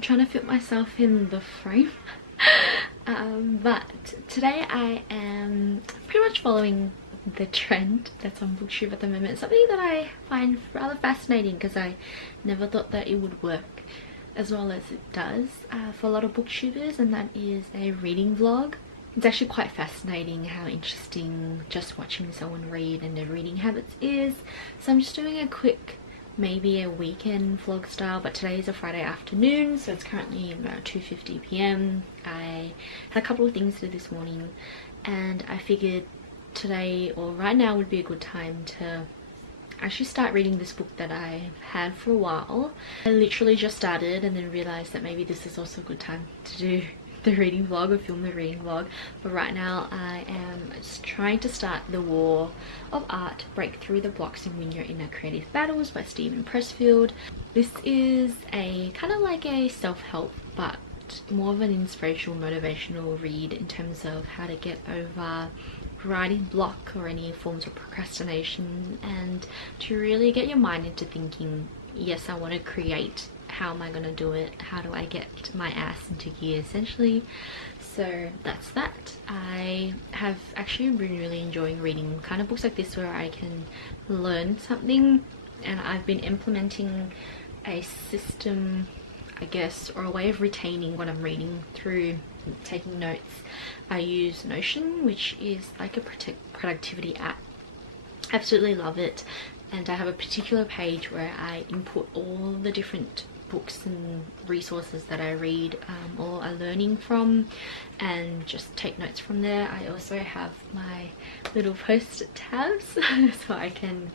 I'm trying to fit myself in the frame. But today I am pretty much following the trend that's on booktube at the moment. Something that I find rather fascinating because I never thought that it would work as well as it does for a lot of booktubers, and that is a reading vlog. It's actually quite fascinating how interesting just watching someone read and their reading habits is. So I'm just doing a quick, maybe a weekend vlog style, but today is a Friday afternoon, so it's currently about 2:50 p.m. I had a couple of things to do this morning, and I figured today or right now would be a good time to actually start reading this book that I've had for a while. I literally just started and then realized that maybe this is also a good time to do the reading vlog or film the reading vlog. But right now I am just trying to start The War of Art, Break Through the Blocks and Win Your Inner Creative Battles by Stephen Pressfield. This is a kind of like a self-help but more of an inspirational, motivational read in terms of how to get over writing block or any forms of procrastination, and to really get your mind into thinking, yes, I want to create. How am I going to do it? How do I get my ass into gear, essentially? So that's that. I have actually been really enjoying reading kind of books like this where I can learn something, and I've been implementing a system, I guess, or a way of retaining what I'm reading through taking notes. I use Notion, which is like a productivity app. Absolutely love it, and I have a particular page where I input all the different books and resources that I read or are learning from, and just take notes from there. I also have my little post-it tabs so I can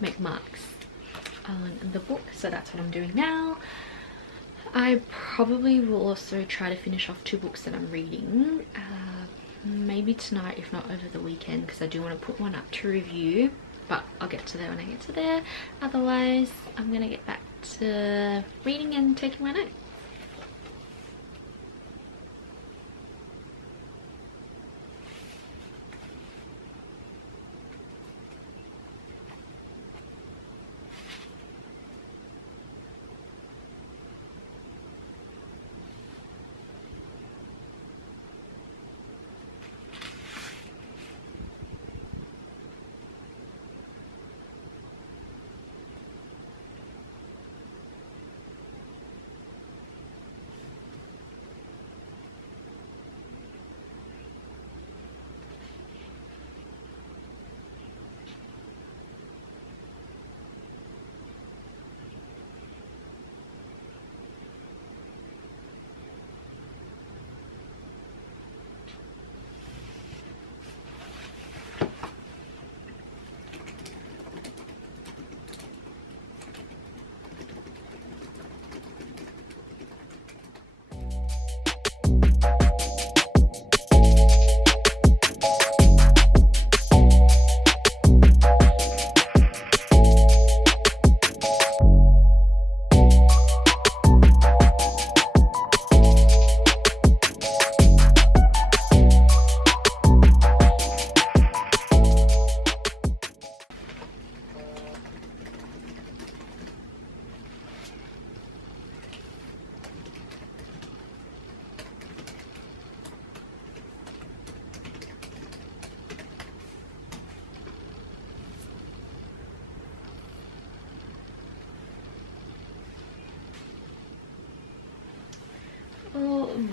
make marks on the book, so that's what I'm doing now. I probably will also try to finish off 2 books that I'm reading, maybe tonight if not over the weekend, because I do want to put one up to review, but I'll get to there when I get to there. Otherwise I'm gonna get back to reading and taking my notes.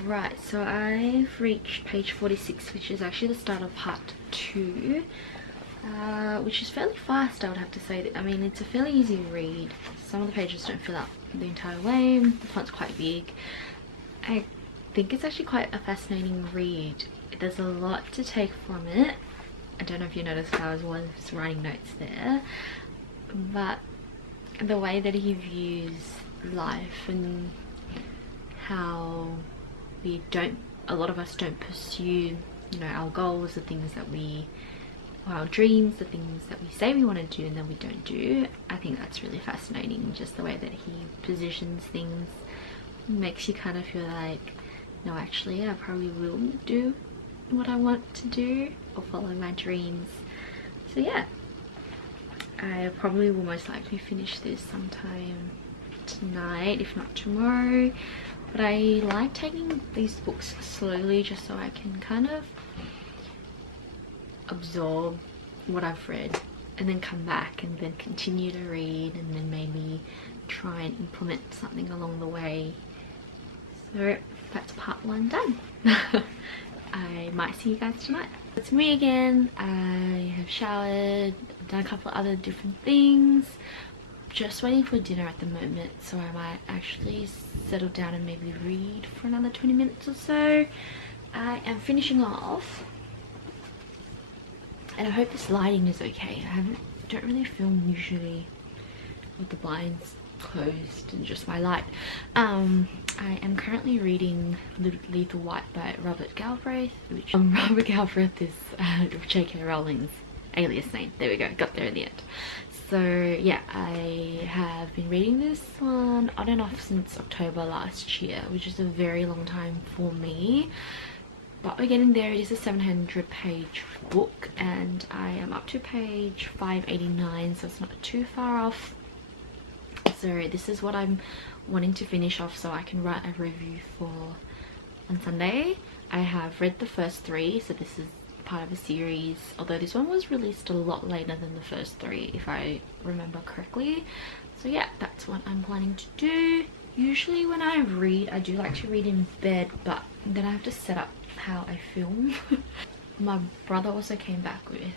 Alright, so I've reached page 46, which is actually the start of part 2, which is fairly fast, I would have to say. I mean, it's a fairly easy read. Some of the pages don't fill up the entire way, the font's quite big. I think it's actually quite a fascinating read. There's a lot to take from it. I don't know if you noticed how I was writing notes there, but the way that he views life and how a lot of us don't pursue, you know, our goals, the things that we, or our dreams, the things that we say we want to do and then we don't do. I think that's really fascinating, just the way that he positions things makes you kind of feel like, no, actually I probably will do what I want to do or follow my dreams. So yeah, I probably will most likely finish this sometime tonight, if not tomorrow. but I like taking these books slowly just so I can kind of absorb what I've read and then come back and then continue to read and then maybe try and implement something along the way. So that's part 1 done. I might see you guys tonight. It's me again. I have showered, done a couple of other different things. Just waiting for dinner at the moment, so I might actually settle down and maybe read for another 20 minutes or so. I am finishing off, and I hope this lighting is okay. Don't really film usually with the blinds closed and just my light. I am currently reading Lethal White by Robert Galbraith, which Robert Galbraith is J.K. Rowling's alias name. There we go, got there in the end. So yeah, I have been reading this one on and off since October last year, which is a very long time for me. But we're getting there. It is a 700-page book and I am up to page 589, so it's not too far off. So this is what I'm wanting to finish off so I can write a review for on Sunday. I have read the first 3, so this is part of a series, although this one was released a lot later than the first 3 if I remember correctly. So yeah, that's what I'm planning to do. Usually when I read, I do like to read in bed, but then I have to set up how I film. My brother also came back with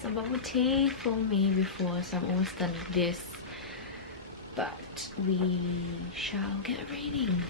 some bubble tea for me before, so I'm almost done with this, but we shall get reading.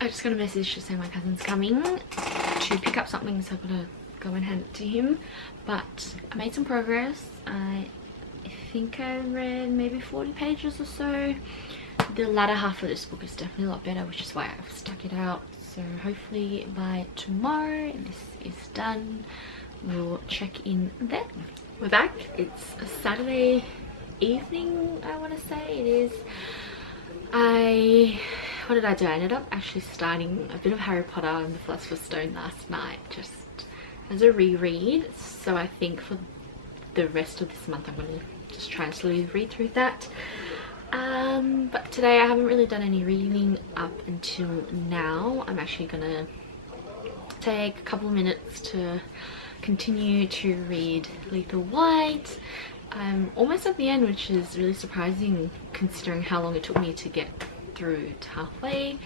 I just got a message to say my cousin's coming to pick up something, so I've got to go and hand it to him. But I made some progress. I think I read maybe 40 pages or so. The latter half of this book is definitely a lot better, which is why I've stuck it out. So hopefully by tomorrow this is done. We'll check in then. We're back. It's a Saturday evening, I want to say. It is. What did I do? I ended up actually starting a bit of Harry Potter and the Philosopher's Stone last night, just as a reread. So I think for the rest of this month I'm going to just try and slowly read through that. But today I haven't really done any reading up until now. I'm actually going to take a couple of minutes to continue to read Lethal White. I'm almost at the end, which is really surprising considering how long it took me to get through to halfway.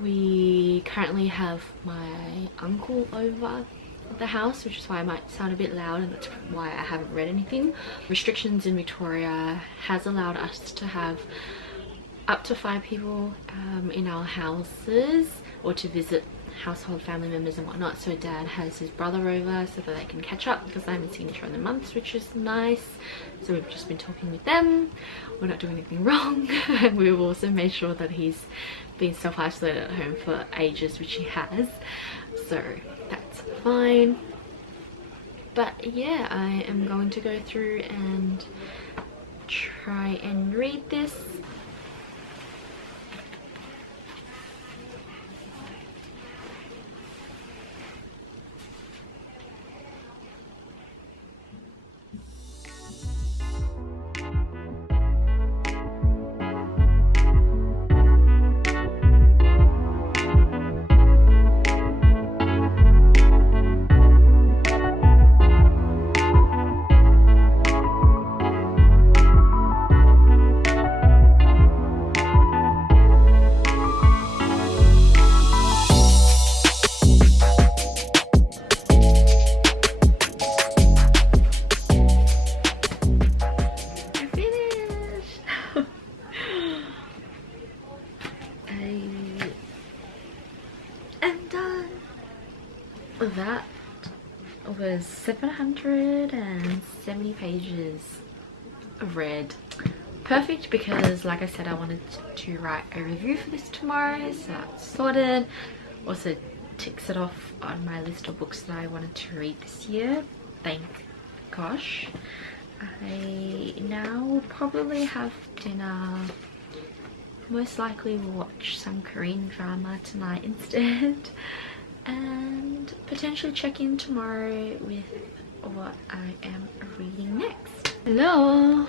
We currently have my uncle over at the house, which is why I might sound a bit loud, and that's why I haven't read anything. Restrictions in Victoria has allowed us to have up to 5 people in our houses, or to visit household family members and whatnot. So Dad has his brother over so that they can catch up, because I haven't seen each other in months, which is nice. So we've just been talking with them. We're not doing anything wrong. We've also made sure that he's been self-isolated at home for ages, which he has, so that's fine. But yeah, I am going to go through and try and read this. that was 770 pages of read. Perfect, because like I said, I wanted to write a review for this tomorrow, so that's sorted. Also ticks it off on my list of books that I wanted to read this year. Thank gosh. I now will probably have dinner. Most likely will watch some Korean drama tonight instead, and potentially check in tomorrow with what I am reading next. Hello!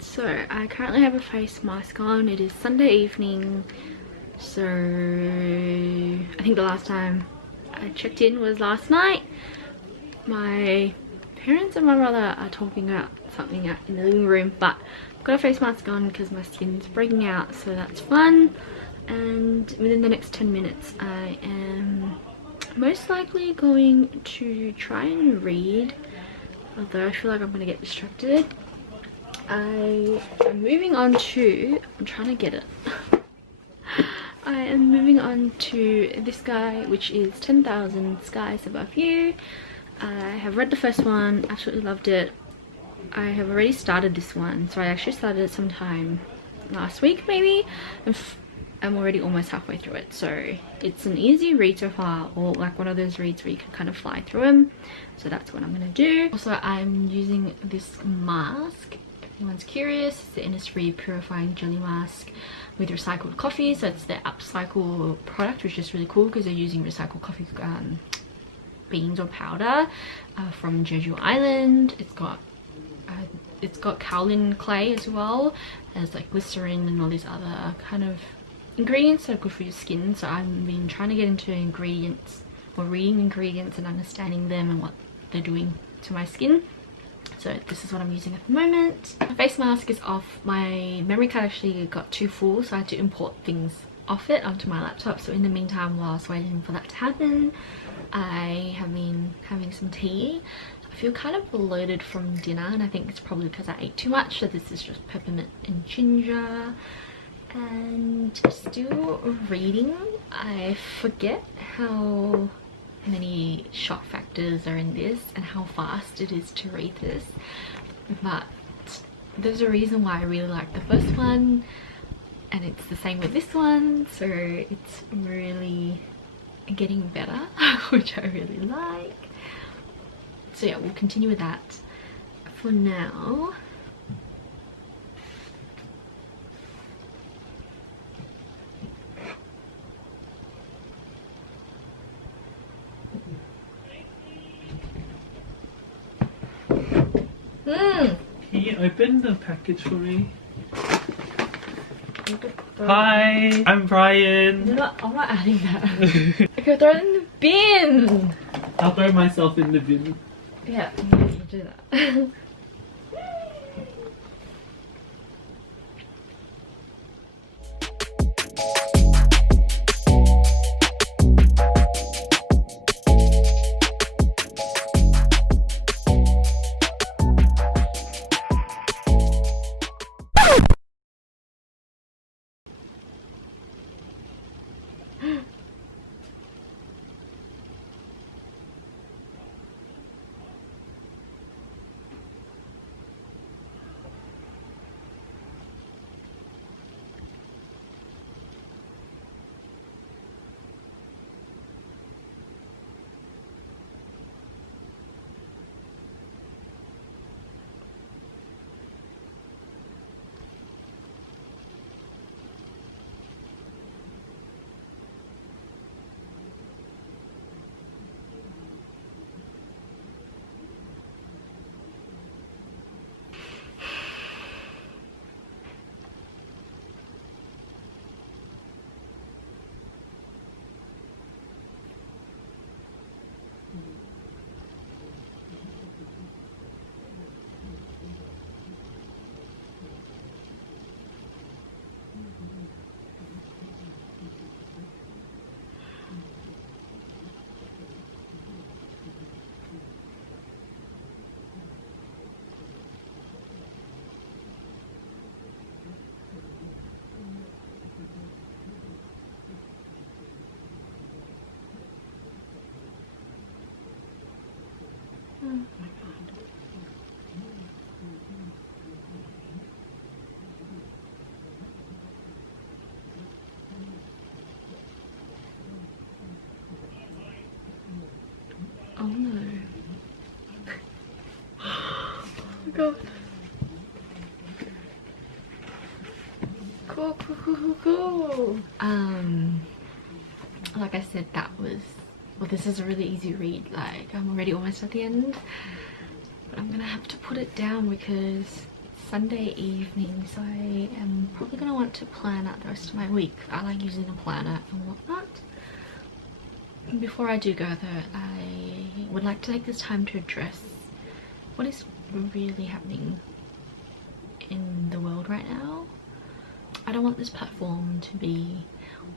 So I currently have a face mask on. It is Sunday evening, so I think the last time I checked in was last night. My parents and my brother are talking about something out in the living room, but I've got a face mask on because my skin's breaking out, so that's fun. And within the next 10 minutes I am most likely going to try and read, although I feel like I'm going to get distracted. I am moving on to, I'm trying to get it. I am moving on to this guy, which is 10,000 Skies Above You. I have read the first one, absolutely loved it. I have already started this one, so I actually started it sometime last week maybe. I'm already almost halfway through it, so it's an easy read so far, or like one of those reads where you can kind of fly through them. So that's what I'm gonna do. Also, I'm using this mask. If anyone's curious, it's the Innisfree Purifying Jelly Mask with recycled coffee. So it's the upcycle product, which is really cool because they're using recycled coffee beans or powder from Jeju Island. It's got kaolin clay as well as like glycerin and all these other kind of ingredients that are good for your skin. So I've been trying to get into ingredients, or reading ingredients and understanding them and what they're doing to my skin. So this is what I'm using at the moment. My face mask is off. My memory card actually got too full, so I had to import things off it onto my laptop. So in the meantime, while I was waiting for that to happen, I have been having some tea. I feel kind of bloated from dinner, and I think it's probably because I ate too much. So this is just peppermint and ginger. And still reading. I forget how many shock factors are in this and how fast it is to read this, but there's a reason why I really like the first one, and it's the same with this one, so it's really getting better, which I really like. So yeah, we'll continue with that for now. Can you open the package for me? Hi, I'm Brian. I'm not adding that. Okay, throw it in the bin. I'll throw myself in the bin. Yeah, you need to do that. god. Cool, cool, cool, cool, cool. Like I said, well, this is a really easy read. Like, I'm already almost at the end, but I'm gonna have to put it down because it's Sunday evening, so I am probably gonna want to plan out the rest of my week. I like using a planner and whatnot. Before I do go though, I would like to take this time to address what is really happening in the world right now. I don't want this platform to be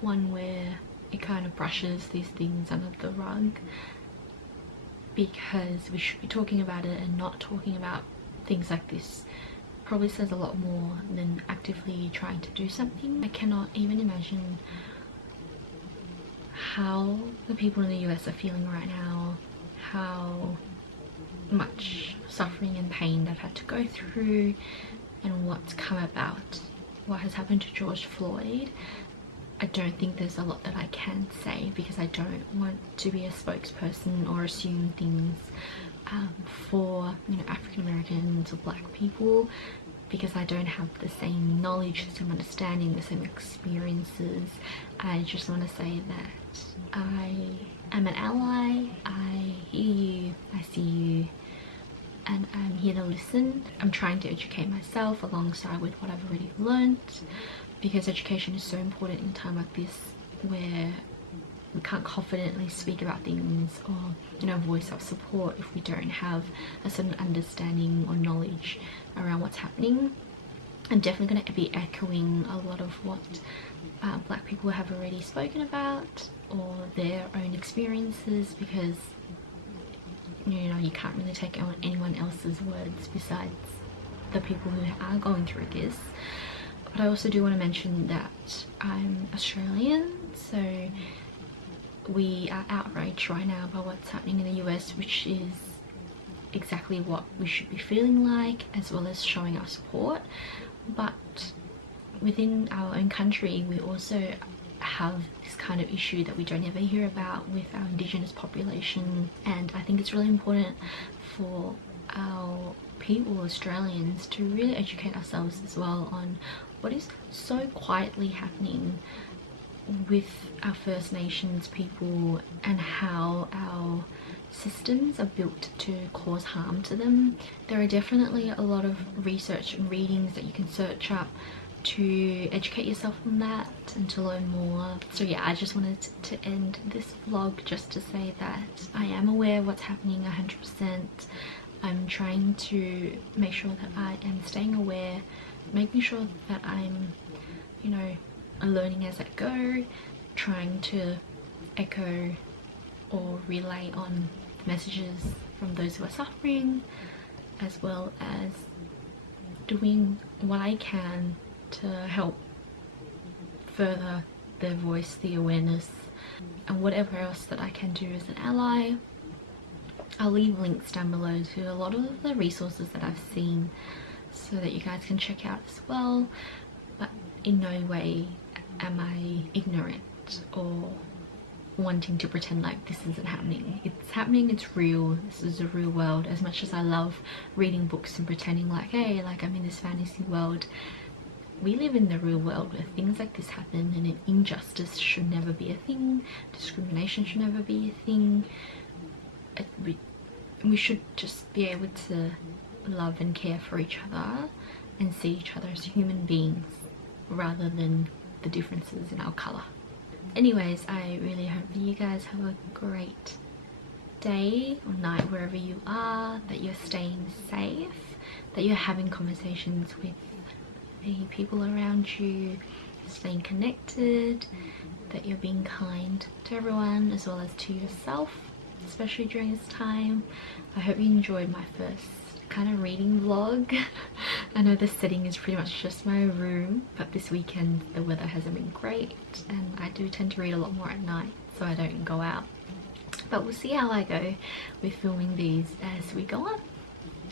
one where it kind of brushes these things under the rug, because we should be talking about it, and not talking about things like this probably says a lot more than actively trying to do something. I cannot even imagine how the people in the US are feeling right now, how much suffering and pain they've had to go through, and what's come about, what has happened to George Floyd. I don't think there's a lot that I can say, because I don't want to be a spokesperson or assume things for, you know, African Americans or black people, because I don't have the same knowledge, the same understanding, the same experiences. I just want to say that I am an ally. I hear you, I see you, and I'm here to listen. I'm trying to educate myself alongside with what I've already learned, because education is so important in a time like this, where we can't confidently speak about things or, you know, voice our support if we don't have a certain understanding or knowledge around what's happening. I'm definitely going to be echoing a lot of what black people have already spoken about, or their own experiences, because, you know, you can't really take on anyone else's words besides the people who are going through this. But I also do want to mention that I'm Australian, so we are outraged right now by what's happening in the US, which is exactly what we should be feeling like, as well as showing our support. But within our own country, we also have this kind of issue that we don't ever hear about with our Indigenous population, and I think it's really important for our people, Australians, to really educate ourselves as well on what is so quietly happening with our First Nations people, and how our systems are built to cause harm to them. There are definitely a lot of research and readings that you can search up to educate yourself on that and to learn more. So yeah, I just wanted to end this vlog just to say that I am aware of what's happening 100%. I'm trying to make sure that I am staying aware, making sure that I'm, you know, learning as I go, trying to echo or relay on messages from those who are suffering, as well as doing what I can to help further their voice, the awareness, and whatever else that I can do as an ally. I'll leave links down below to a lot of the resources that I've seen, so that you guys can check out as well. But in no way am I ignorant or wanting to pretend like this isn't happening. It's happening, it's real, this is a real world. As much as I love reading books and pretending like, hey, like I'm in this fantasy world, we live in the real world where things like this happen, and injustice should never be a thing, discrimination should never be a thing. We should just be able to love and care for each other and see each other as human beings, rather than the differences in our colour. Anyways, I really hope that you guys have a great day or night wherever you are, that you're staying safe, that you're having conversations with the people around you, staying connected, that you're being kind to everyone as well as to yourself, especially during this time. I hope you enjoyed my first kind of reading vlog. I know the setting is pretty much just my room, but this weekend the weather hasn't been great, and I do tend to read a lot more at night, so I don't go out. But we'll see how I go with filming these as we go on.